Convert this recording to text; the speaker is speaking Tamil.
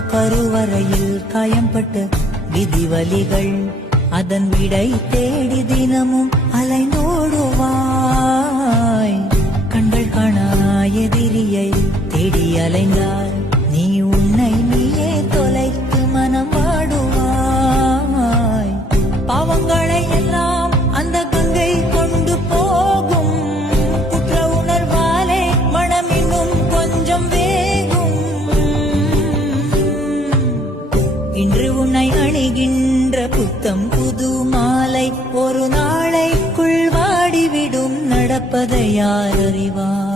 கருவறையில் காயம்பட்ட விதிவலிகள் அதன் விடை தேடி தினமும் அலைந்தோடுவாய். கண்கள் காணா எதிரியை தேடி அலைந்தாய். நீ உன்னை நீயே தொலைத்து மனம் வாடுவாய். பாவங்களை எல்லாம் அந்த கங்கை கொண்டு போகும். குற்ற உணர்வாலே மனம் இன்னும் கொஞ்சம் வேகும். இன்று உன்னை அணிகின்ற புத்தம் புது மாலை ஒரு நாளைக்குள் வாடிவிடும். நடப்பதை யார் அறிவார்?